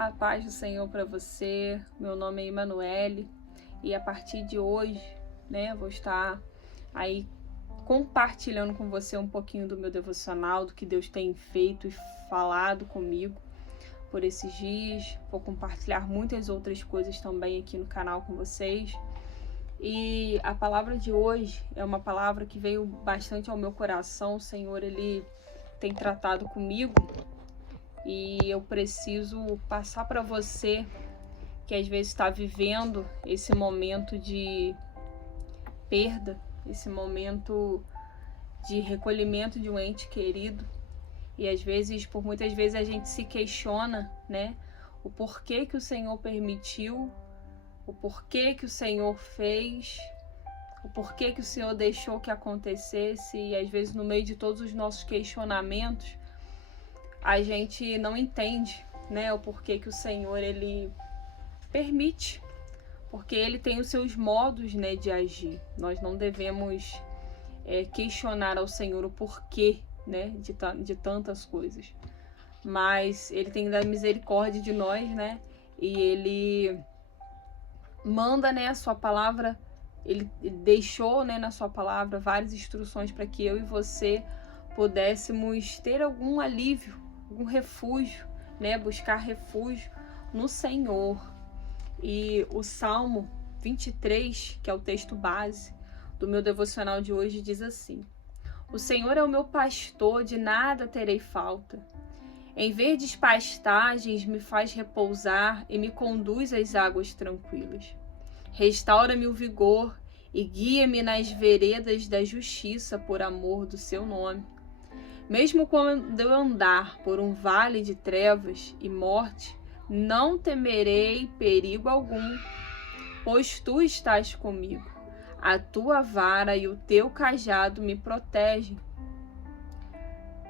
A paz do Senhor para você. Meu nome é Emanuele e a partir de hoje, vou estar aí compartilhando com você um pouquinho do meu devocional, do que Deus tem feito e falado comigo por esses dias. Vou compartilhar muitas outras coisas também aqui no canal com vocês. E a palavra de hoje é uma palavra que veio bastante ao meu coração. O Senhor, Ele tem tratado comigo e eu preciso passar para você que às vezes está vivendo esse momento de perda, esse momento de recolhimento de um ente querido. E às vezes, por muitas vezes a gente se questiona, o porquê que o Senhor permitiu, o porquê que o Senhor fez, o porquê que o Senhor deixou que acontecesse. E às vezes no meio de todos os nossos questionamentos, a gente não entende, o porquê que o Senhor, Ele permite, porque Ele tem os seus modos, de agir. Nós não devemos questionar ao Senhor o porquê, de tantas coisas, mas Ele tem da misericórdia de nós, e Ele manda, a sua palavra. Ele deixou, na sua palavra várias instruções para que eu e você pudéssemos ter algum alívio, algum refúgio, buscar refúgio no Senhor. E o Salmo 23, que é o texto base do meu devocional de hoje, diz assim: O Senhor é o meu pastor, de nada terei falta. Em verdes pastagens me faz repousar e me conduz às águas tranquilas. Restaura-me o vigor e guia-me nas veredas da justiça por amor do seu nome. Mesmo quando eu andar por um vale de trevas e morte, não temerei perigo algum, pois tu estás comigo. A tua vara e o teu cajado me protegem.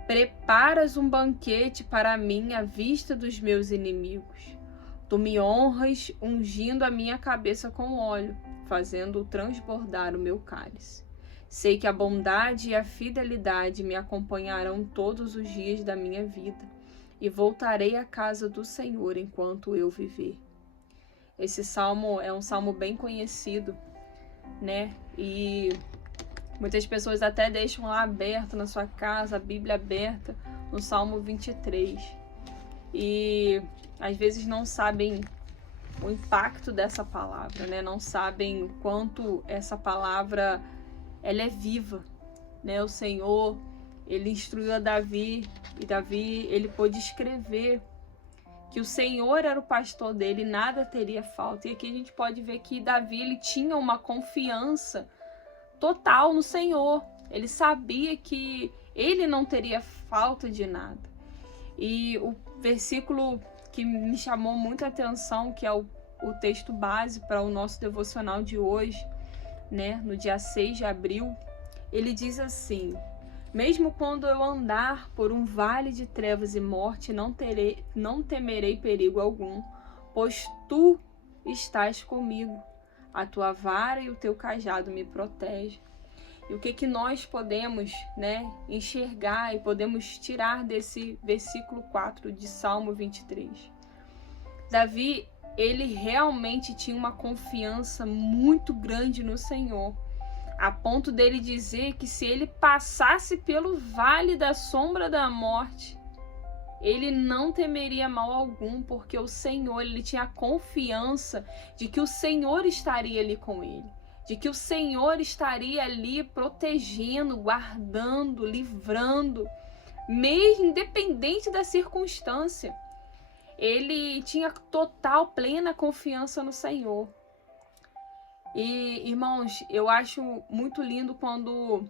Preparas um banquete para mim à vista dos meus inimigos. Tu me honras ungindo a minha cabeça com óleo, fazendo transbordar o meu cálice. Sei que a bondade e a fidelidade me acompanharão todos os dias da minha vida, e voltarei à casa do Senhor enquanto eu viver. Esse salmo é um salmo bem conhecido, E muitas pessoas até deixam lá aberto na sua casa, a Bíblia aberta, no Salmo 23. E às vezes não sabem o impacto dessa palavra, Não sabem o quanto essa palavra ela é viva, O Senhor, Ele instruiu a Davi, e Davi, ele pôde escrever que o Senhor era o pastor dele, nada teria falta. E aqui a gente pode ver que Davi, ele tinha uma confiança total no Senhor. Ele sabia que ele não teria falta de nada. E o versículo que me chamou muita atenção, que é o texto base para o nosso devocional de hoje, no dia 6 de abril, ele diz assim: Mesmo quando eu andar por um vale de trevas e morte, não temerei perigo algum, pois tu estás comigo. A tua vara e o teu cajado me protegem. E o que nós podemos, enxergar e podemos tirar desse versículo 4 de Salmo 23? Davi, ele realmente tinha uma confiança muito grande no Senhor, a ponto dele dizer que se ele passasse pelo vale da sombra da morte, ele não temeria mal algum, porque o Senhor, ele tinha a confiança de que o Senhor estaria ali com ele, de que o Senhor estaria ali protegendo, guardando, livrando, mesmo independente da circunstância. Ele tinha total, plena confiança no Senhor. E, irmãos, eu acho muito lindo quando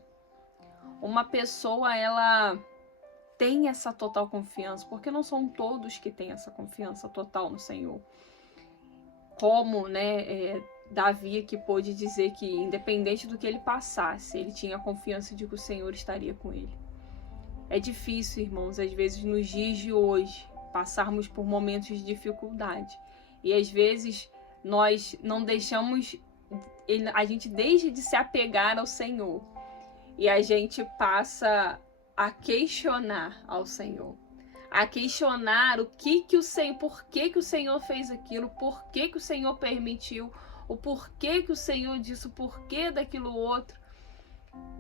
uma pessoa, ela tem essa total confiança, porque não são todos que têm essa confiança total no Senhor. Como, Davi, que pôde dizer que, independente do que ele passasse, ele tinha a confiança de que o Senhor estaria com ele. É difícil, irmãos, às vezes nos dias de hoje, passarmos por momentos de dificuldade. E às vezes nós não deixamos, a gente deixa de se apegar ao Senhor. E a gente passa a questionar ao Senhor. a questionar o que o Senhor, por que o Senhor fez aquilo, por que o Senhor permitiu, o porquê que o Senhor disse, o porquê daquilo outro.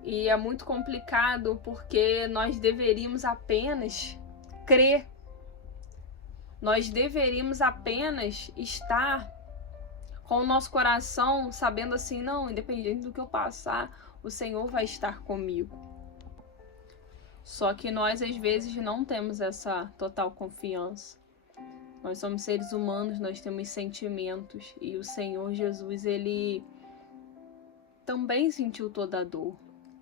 E é muito complicado porque nós deveríamos apenas crer. Nós deveríamos apenas estar com o nosso coração sabendo assim, não, independente do que eu passar, o Senhor vai estar comigo. Só que nós às vezes não temos essa total confiança. Nós somos seres humanos, nós temos sentimentos e o Senhor Jesus, ele também sentiu toda a dor.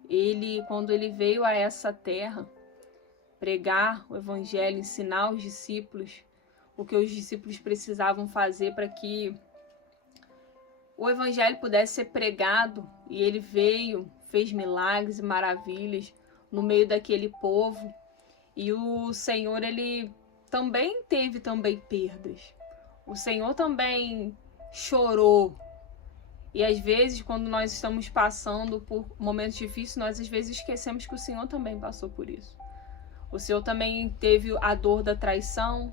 Ele, quando ele veio a essa terra pregar o evangelho, ensinar os discípulos o que os discípulos precisavam fazer para que o evangelho pudesse ser pregado, e ele veio, fez milagres e maravilhas no meio daquele povo. E o Senhor, ele também teve perdas. O Senhor também chorou. E às vezes, quando nós estamos passando por momentos difíceis, nós às vezes esquecemos que o Senhor também passou por isso. O Senhor também teve a dor da traição.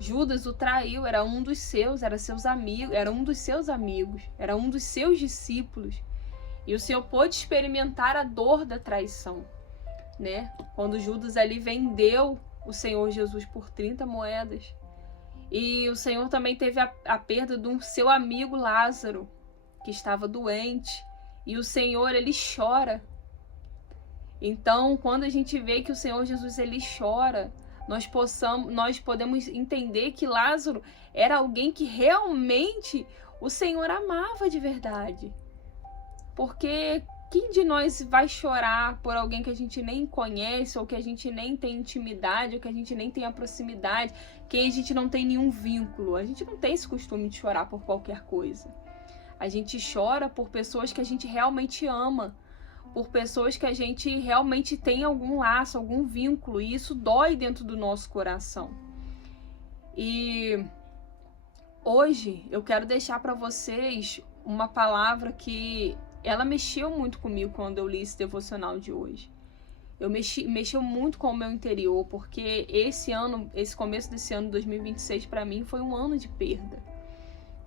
Judas o traiu, era um dos seus, era um dos seus amigos, era um dos seus discípulos. E o Senhor pôde experimentar a dor da traição, né? Quando Judas ali vendeu o Senhor Jesus por 30 moedas. E o Senhor também teve a perda de um seu amigo Lázaro, que estava doente. E o Senhor, ele chora. Então, quando a gente vê que o Senhor Jesus, ele chora, nós podemos entender que Lázaro era alguém que realmente o Senhor amava de verdade. Porque quem de nós vai chorar por alguém que a gente nem conhece, ou que a gente nem tem intimidade, ou que a gente nem tem a proximidade, que a gente não tem nenhum vínculo? A gente não tem esse costume de chorar por qualquer coisa. A gente chora por pessoas que a gente realmente ama, por pessoas que a gente realmente tem algum laço, algum vínculo, e isso dói dentro do nosso coração. E hoje eu quero deixar para vocês uma palavra que ela mexeu muito comigo quando eu li esse devocional de hoje. Mexeu muito com o meu interior, porque esse começo desse ano, 2026, para mim foi um ano de perda.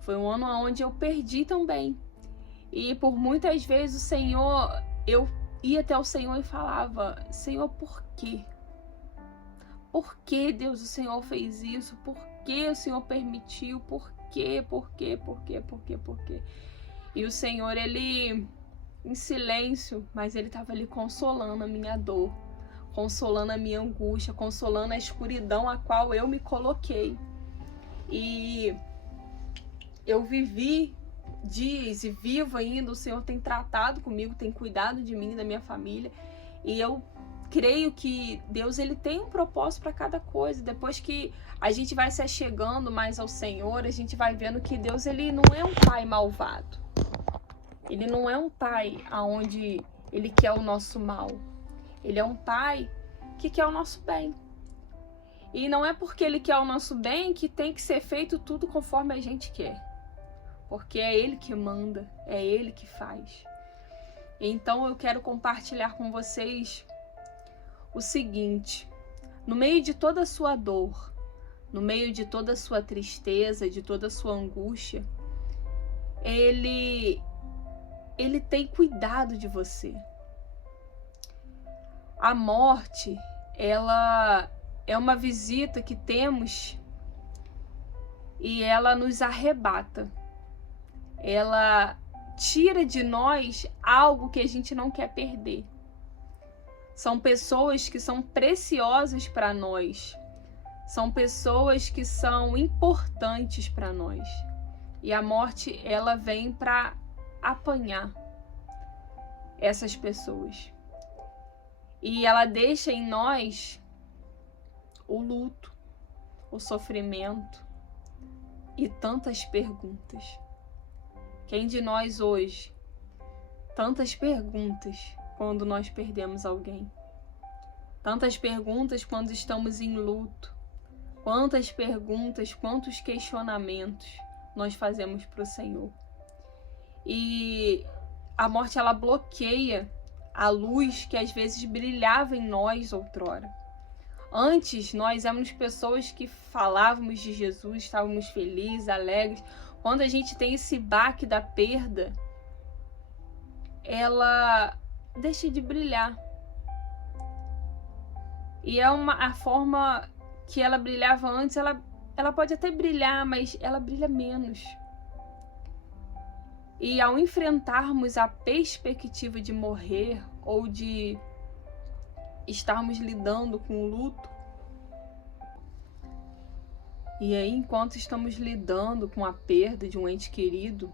Foi um ano onde eu perdi também. E por muitas vezes eu ia até o Senhor e falava: Senhor, por quê? Por que, Deus, o Senhor fez isso? Por que o Senhor permitiu? Por quê? Por quê? Por quê? Por quê? Por quê? E o Senhor, ele, em silêncio, mas ele estava ali consolando a minha dor, consolando a minha angústia, consolando a escuridão a qual eu me coloquei. E eu vivi dias e vivo ainda, o Senhor tem tratado comigo, tem cuidado de mim e da minha família, e eu creio que Deus, ele tem um propósito para cada coisa. Depois que a gente vai se achegando mais ao Senhor, a gente vai vendo que Deus, ele não é um pai malvado, ele não é um pai onde ele quer o nosso mal, ele é um pai que quer o nosso bem. E não é porque ele quer o nosso bem que tem que ser feito tudo conforme a gente quer. Porque é ele que manda, é ele que faz. Então eu quero compartilhar com vocês o seguinte: no meio de toda a sua dor, no meio de toda a sua tristeza, de toda a sua angústia, ele tem cuidado de você. A morte, ela é uma visita que temos e ela nos arrebata. Ela tira de nós algo que a gente não quer perder. São pessoas que são preciosas para nós. São pessoas que são importantes para nós. E a morte, ela vem para apanhar essas pessoas. E ela deixa em nós o luto, o sofrimento e tantas perguntas. Quem de nós hoje, tantas perguntas quando nós perdemos alguém? Tantas perguntas quando estamos em luto. Quantas perguntas, quantos questionamentos nós fazemos para o Senhor. E a morte, ela bloqueia a luz que às vezes brilhava em nós outrora. Antes, nós éramos pessoas que falávamos de Jesus, estávamos felizes, alegres. Quando a gente tem esse baque da perda, ela deixa de brilhar. E a forma que ela brilhava antes, ela pode até brilhar, mas ela brilha menos. E ao enfrentarmos a perspectiva de morrer ou de estarmos lidando com o luto, e aí enquanto estamos lidando com a perda de um ente querido,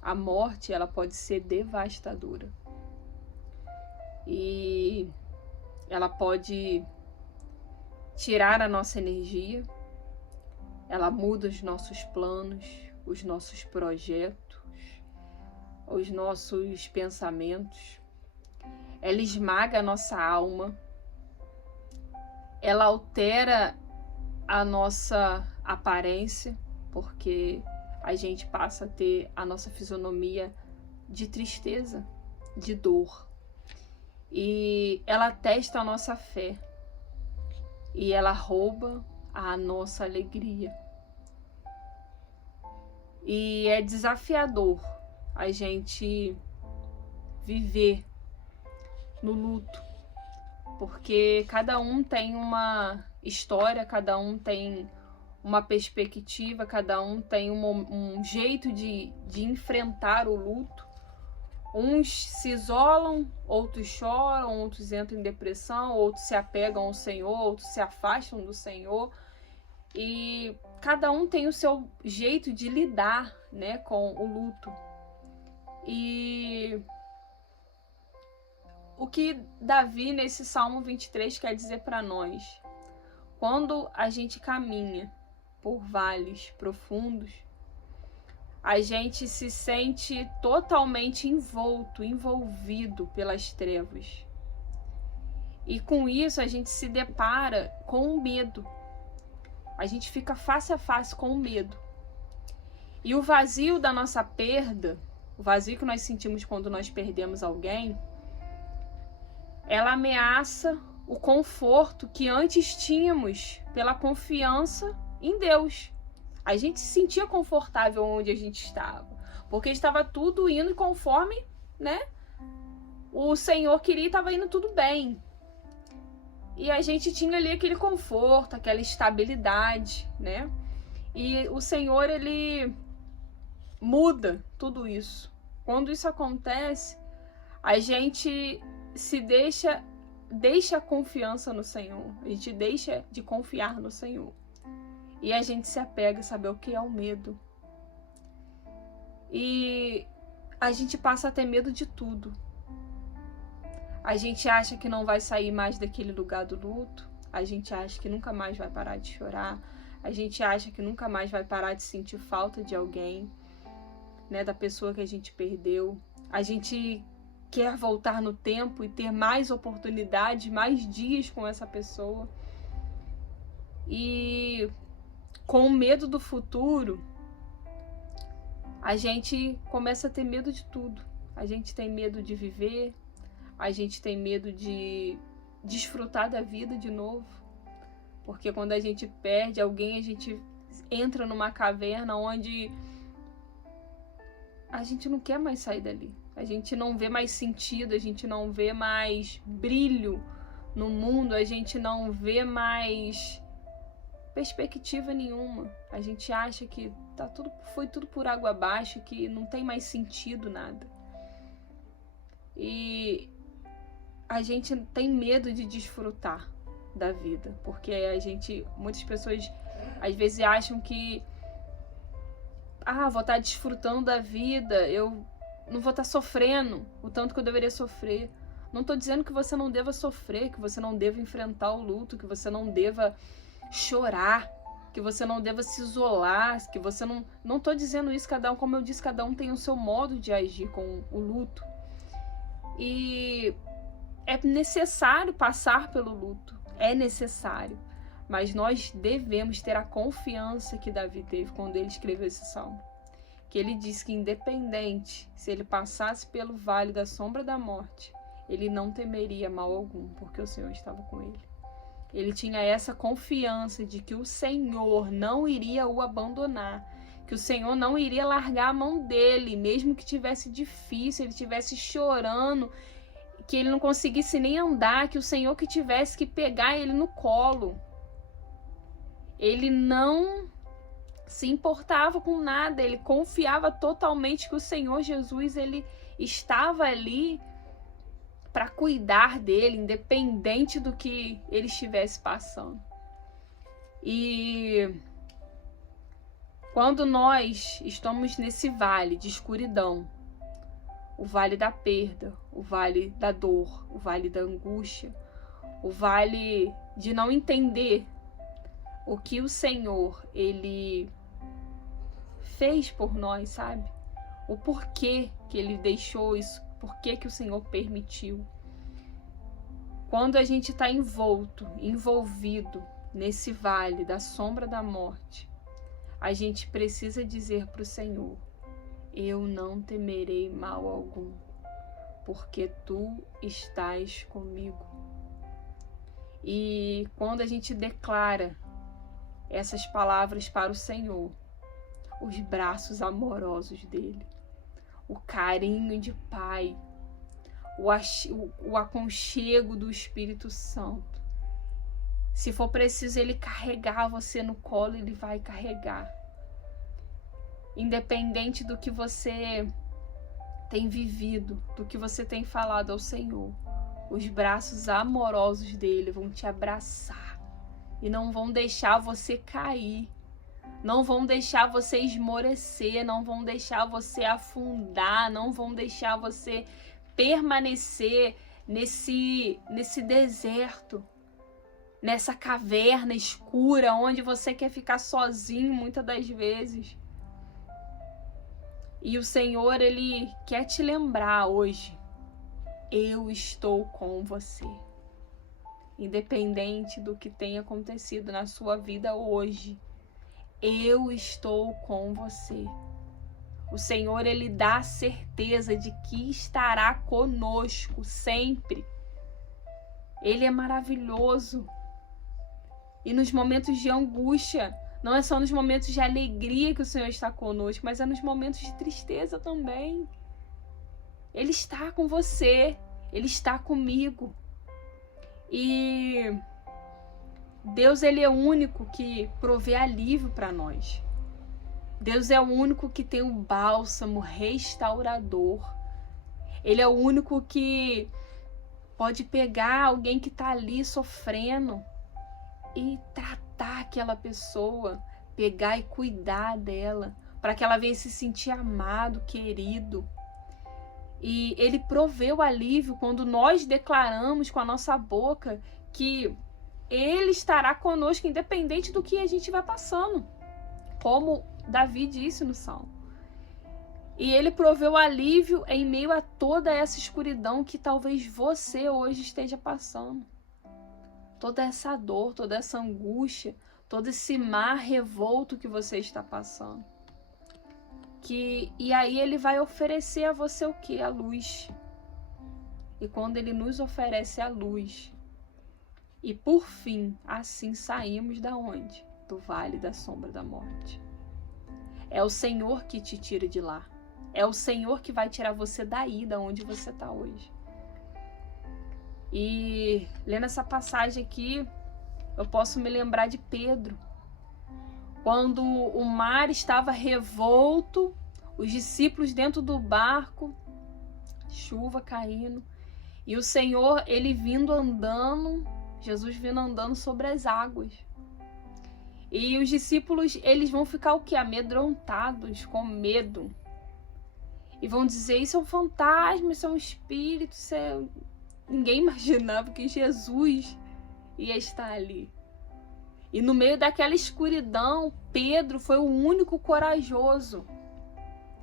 a morte ela pode ser devastadora. E ela pode tirar a nossa energia, ela muda os nossos planos, os nossos projetos, os nossos pensamentos, ela esmaga a nossa alma, ela altera a nossa aparência, porque a gente passa a ter a nossa fisionomia de tristeza, de dor. E ela testa a nossa fé. E ela rouba a nossa alegria. E é desafiador a gente viver no luto, porque cada um tem uma história, cada um tem uma perspectiva, cada um tem um jeito de enfrentar o luto. Uns se isolam, outros choram, outros entram em depressão, outros se apegam ao Senhor, outros se afastam do Senhor. E cada um tem o seu jeito de lidar, né, com o luto. E o que Davi, nesse Salmo 23, quer dizer para nós? Quando a gente caminha por vales profundos, a gente se sente totalmente envolvido pelas trevas. E com isso a gente se depara com o medo. A gente fica face a face com o medo. E o vazio da nossa perda, o vazio que nós sentimos quando nós perdemos alguém, ela ameaça o conforto que antes tínhamos pela confiança em Deus. A gente se sentia confortável onde a gente estava, porque estava tudo indo conforme, né, o Senhor queria e estava indo tudo bem. E a gente tinha ali aquele conforto, aquela estabilidade, né? E o Senhor, ele muda tudo isso. Quando isso acontece, a gente se deixa a confiança no Senhor. A gente deixa de confiar no Senhor. E a gente se apega a saber o que é o medo. E a gente passa a ter medo de tudo. A gente acha que não vai sair mais daquele lugar do luto. A gente acha que nunca mais vai parar de chorar. A gente acha que nunca mais vai parar de sentir falta de alguém, né, da pessoa que a gente perdeu. A gente quer voltar no tempo e ter mais oportunidades, mais dias com essa pessoa. E com o medo do futuro, a gente começa a ter medo de tudo. A gente tem medo de viver, a gente tem medo de desfrutar da vida de novo. Porque quando a gente perde alguém, a gente entra numa caverna onde a gente não quer mais sair dali. A gente não vê mais sentido, a gente não vê mais brilho no mundo, a gente não vê mais perspectiva nenhuma. A gente acha que foi tudo por água abaixo, que não tem mais sentido nada. E a gente tem medo de desfrutar da vida, porque muitas pessoas às vezes acham que vou estar desfrutando da vida, eu não vou estar sofrendo o tanto que eu deveria sofrer. Não estou dizendo que você não deva sofrer, que você não deva enfrentar o luto, que você não deva chorar, que você não deva se isolar, que você não estou dizendo isso. Cada um, como eu disse, cada um tem o seu modo de agir com o luto. E é necessário passar pelo luto, é necessário. Mas nós devemos ter a confiança que Davi teve quando ele escreveu esse salmo. Que ele diz que independente se ele passasse pelo vale da sombra da morte, ele não temeria mal algum, porque o Senhor estava com ele. Ele tinha essa confiança de que o Senhor não iria o abandonar, que o Senhor não iria largar a mão dele, mesmo que tivesse difícil, ele estivesse chorando, que ele não conseguisse nem andar, que o Senhor que tivesse que pegar ele no colo. Ele não se importava com nada, ele confiava totalmente que o Senhor Jesus, ele estava ali para cuidar dele, independente do que ele estivesse passando. E quando nós estamos nesse vale de escuridão, o vale da perda, o vale da dor, o vale da angústia, o vale de não entender o que o Senhor, ele fez por nós, sabe? O porquê que ele deixou isso, porquê que o Senhor permitiu. Quando a gente está envolvido nesse vale da sombra da morte, a gente precisa dizer para o Senhor: eu não temerei mal algum, porque tu estás comigo. E quando a gente declara essas palavras para o Senhor, os braços amorosos dele, o carinho de Pai, o aconchego do Espírito Santo. Se for preciso ele carregar você no colo, ele vai carregar. Independente do que você tem vivido, do que você tem falado ao Senhor, os braços amorosos dele vão te abraçar e não vão deixar você cair. Não vão deixar você esmorecer, não vão deixar você afundar, não vão deixar você permanecer nesse deserto, nessa caverna escura, onde você quer ficar sozinho muitas das vezes. E o Senhor, ele quer te lembrar hoje: eu estou com você. Independente do que tenha acontecido na sua vida hoje, eu estou com você. O Senhor, ele dá a certeza de que estará conosco sempre. Ele é maravilhoso. E nos momentos de angústia, não é só nos momentos de alegria que o Senhor está conosco, mas é nos momentos de tristeza também. Ele está com você, ele está comigo. E Deus, ele é o único que provê alívio para nós. Deus é o único que tem um bálsamo restaurador. Ele é o único que pode pegar alguém que está ali sofrendo e tratar aquela pessoa, pegar e cuidar dela, para que ela venha se sentir amado, querido. E ele provê o alívio quando nós declaramos com a nossa boca que ele estará conosco, independente do que a gente vai passando, como Davi disse no Salmo. E ele proveu alívio em meio a toda essa escuridão que talvez você hoje esteja passando. Toda essa dor, toda essa angústia, todo esse mar revolto que você está passando. E aí ele vai oferecer a você o quê? A luz. E quando ele nos oferece a luz, e por fim, assim saímos da onde? Do vale da sombra da morte. É o Senhor que te tira de lá. É o Senhor que vai tirar você daí, da onde você está hoje. E lendo essa passagem aqui, eu posso me lembrar de Pedro. Quando o mar estava revolto, os discípulos dentro do barco, chuva caindo, e o Senhor, ele vindo andando, Jesus vindo andando sobre as águas. E os discípulos, eles vão ficar o quê? Amedrontados, com medo. E vão dizer, isso é um fantasma, isso é um espírito, isso é... Ninguém imaginava que Jesus ia estar ali. E no meio daquela escuridão, Pedro foi o único corajoso.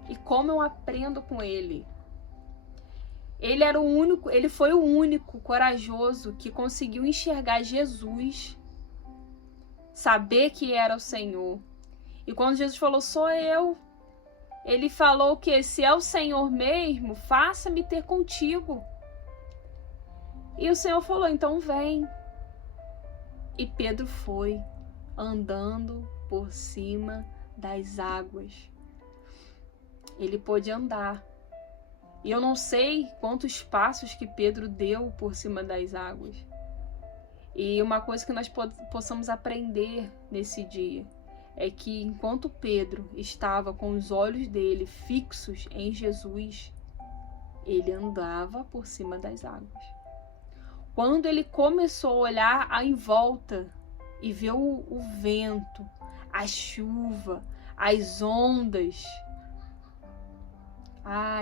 E como eu aprendo com ele? Ele foi o único corajoso que conseguiu enxergar Jesus, saber que era o Senhor. E quando Jesus falou, sou eu, ele falou que se é o Senhor mesmo, faça-me ter contigo. E o Senhor falou, então vem. E Pedro foi andando por cima das águas. Ele pôde andar. E eu não sei quantos passos que Pedro deu por cima das águas. E uma coisa que nós possamos aprender nesse dia é que enquanto Pedro estava com os olhos dele fixos em Jesus, ele andava por cima das águas. Quando ele começou a olhar em volta e ver o vento, a chuva, as ondas,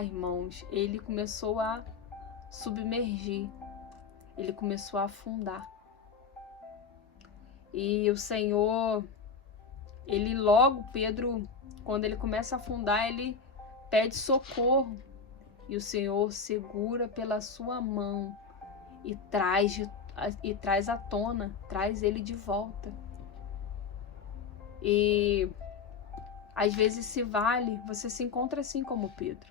irmãos, ele começou a submergir, ele começou a afundar. E o Senhor, Pedro, quando ele começa a afundar, ele pede socorro. E o Senhor segura pela sua mão e traz à tona, traz ele de volta. E às vezes você se encontra assim como Pedro,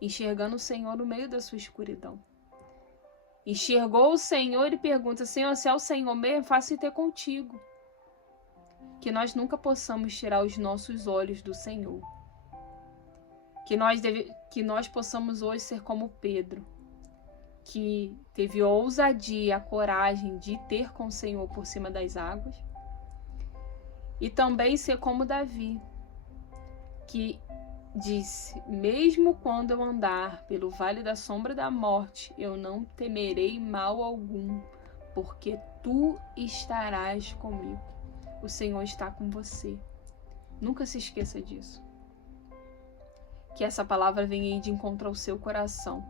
enxergando o Senhor no meio da sua escuridão. Enxergou o Senhor e pergunta: Senhor, se é o Senhor mesmo, faça ter contigo. Que nós nunca possamos tirar os nossos olhos do Senhor. Que nós possamos hoje ser como Pedro, que teve a ousadia, a coragem de ter com o Senhor por cima das águas. E também ser como Davi, que disse: mesmo quando eu andar pelo vale da sombra da morte, eu não temerei mal algum, porque tu estarás comigo. O Senhor está com você. Nunca se esqueça disso. Que essa palavra venha de encontro ao seu coração.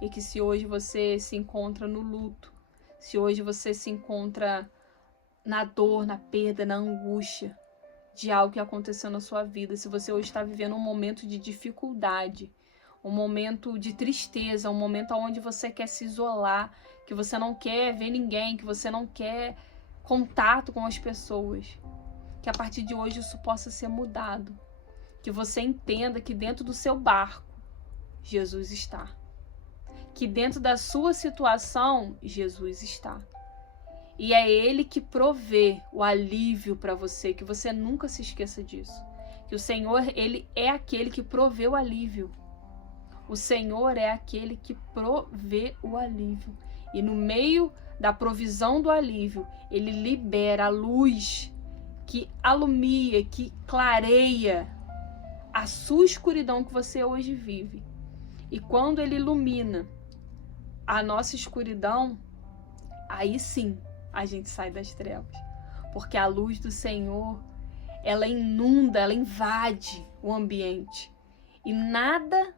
E que se hoje você se encontra no luto, se hoje você se encontra na dor, na perda, na angústia de algo que aconteceu na sua vida, se você hoje está vivendo um momento de dificuldade, um momento de tristeza, um momento onde você quer se isolar, que você não quer ver ninguém, que você não quer contato com as pessoas, que a partir de hoje isso possa ser mudado, que você entenda que dentro do seu barco Jesus está, que dentro da sua situação Jesus está. E é Ele que provê o alívio para você, que você nunca se esqueça disso. Que o Senhor, Ele é aquele que provê o alívio. O Senhor é aquele que provê o alívio. E no meio da provisão do alívio, Ele libera a luz que alumia, que clareia a sua escuridão que você hoje vive. E quando Ele ilumina a nossa escuridão, aí sim a gente sai das trevas, porque a luz do Senhor, ela inunda, ela invade o ambiente, e nada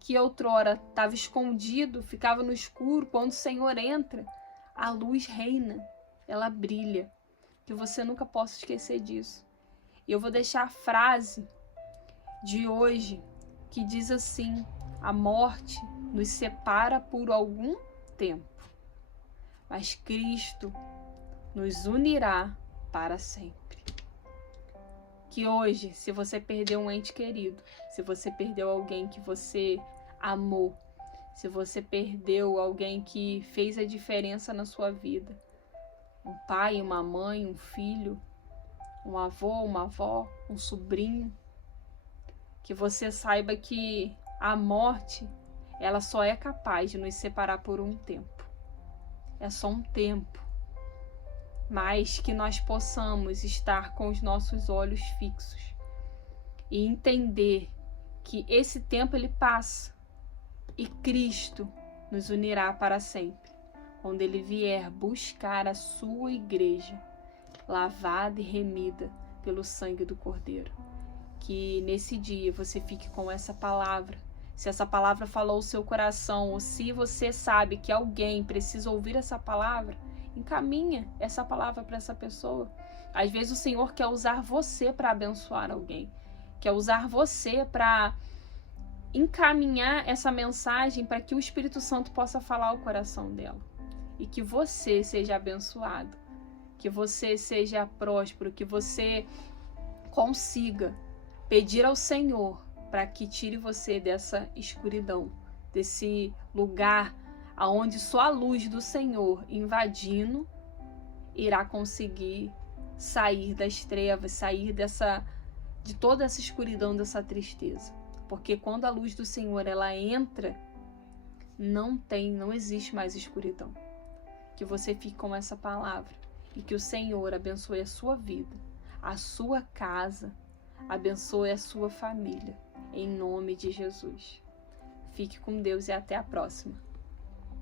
que outrora estava escondido, ficava no escuro, quando o Senhor entra, a luz reina, ela brilha, que você nunca possa esquecer disso. E eu vou deixar a frase de hoje, que diz assim: a morte nos separa por algum tempo, mas Cristo nos unirá para sempre. Que hoje, se você perdeu um ente querido, se você perdeu alguém que você amou, se você perdeu alguém que fez a diferença na sua vida, um pai, uma mãe, um filho, um avô, uma avó, um sobrinho, que você saiba que a morte, ela só é capaz de nos separar por um tempo. É só um tempo, mas que nós possamos estar com os nossos olhos fixos e entender que esse tempo ele passa e Cristo nos unirá para sempre, quando Ele vier buscar a sua igreja, lavada e remida pelo sangue do Cordeiro. Que nesse dia você fique com essa palavra. Se essa palavra falou o seu coração, ou se você sabe que alguém precisa ouvir essa palavra, encaminha essa palavra para essa pessoa. Às vezes o Senhor quer usar você para abençoar alguém, quer usar você para encaminhar essa mensagem para que o Espírito Santo possa falar ao coração dela. E que você seja abençoado, que você seja próspero, que você consiga pedir ao Senhor para que tire você dessa escuridão, desse lugar aonde só a luz do Senhor invadindo irá conseguir sair das trevas, sair de toda essa escuridão, dessa tristeza. Porque quando a luz do Senhor ela entra, não existe mais escuridão. Que você fique com essa palavra e que o Senhor abençoe a sua vida, a sua casa, abençoe a sua família, em nome de Jesus. Fique com Deus e até a próxima.